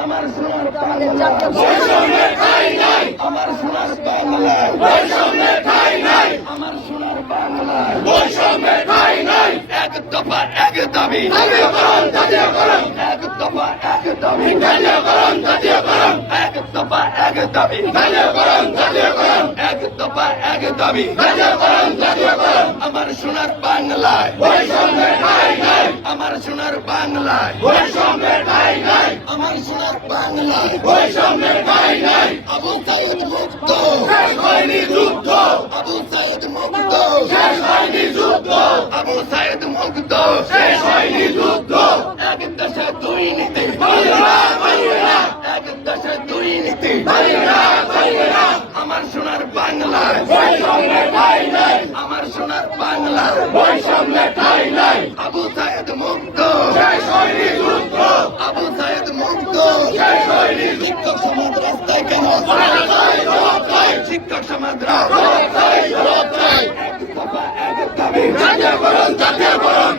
আমার সোনার বাংলায় আমার সোনার বাংলায় এক দফা এক দাবি। এক দফা এক দাবি জাতীয়করণ জাতীয়করণ এক দফা এক দাবি। জাতীয়করণ জাতীয়করণ এক দফা এক দাবি। জাতীয়করণ জাতীয়করণ আমার সোনার বাংলায়। বৈষম্যের ঠাই নাই। আমার সোনার বাংলায়। বৈষম্যের ঠাই নাই। আমার সোনার বাংলায়। বৈষম্যের ঠাই নাই। আবু সাইদ মুক্ত। শেষ হয়নি যুদ্ধ। আবু সাইদ মুক্ত। শেষ হয়নি যুদ্ধ। আবু সাইদ মুক্ত। শেষ হয়নি যুদ্ধ এক দেশে দুই নীতি এক দেশে দুই নীতি আমার সোনার বাংলা। আমার সোনার বাংলা। আবু সাহেদ মুক্ত শেষ হয়নি যুদ্ধ আবু সাইদ মুক্ত শেষ হয়নি শিক্ষক সমাজ রাস্তায় কেন শিক্ষক সমাজ রাস্তায় জাতীয়করণ জাতীয়করণ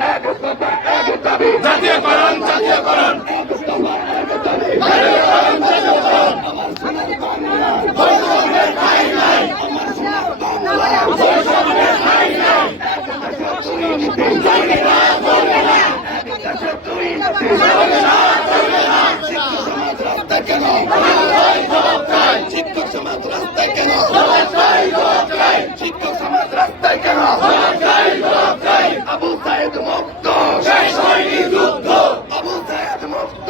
জাতীয়করণ জাতীয়করণ রাস্তায় কেন শিক্ষক সমাজ রাস্তায় কেন শিক্ষক সমাজ রাস্তায় কেন আবু সাহেদ মুক্ত আবু সাহেদ মুক্ত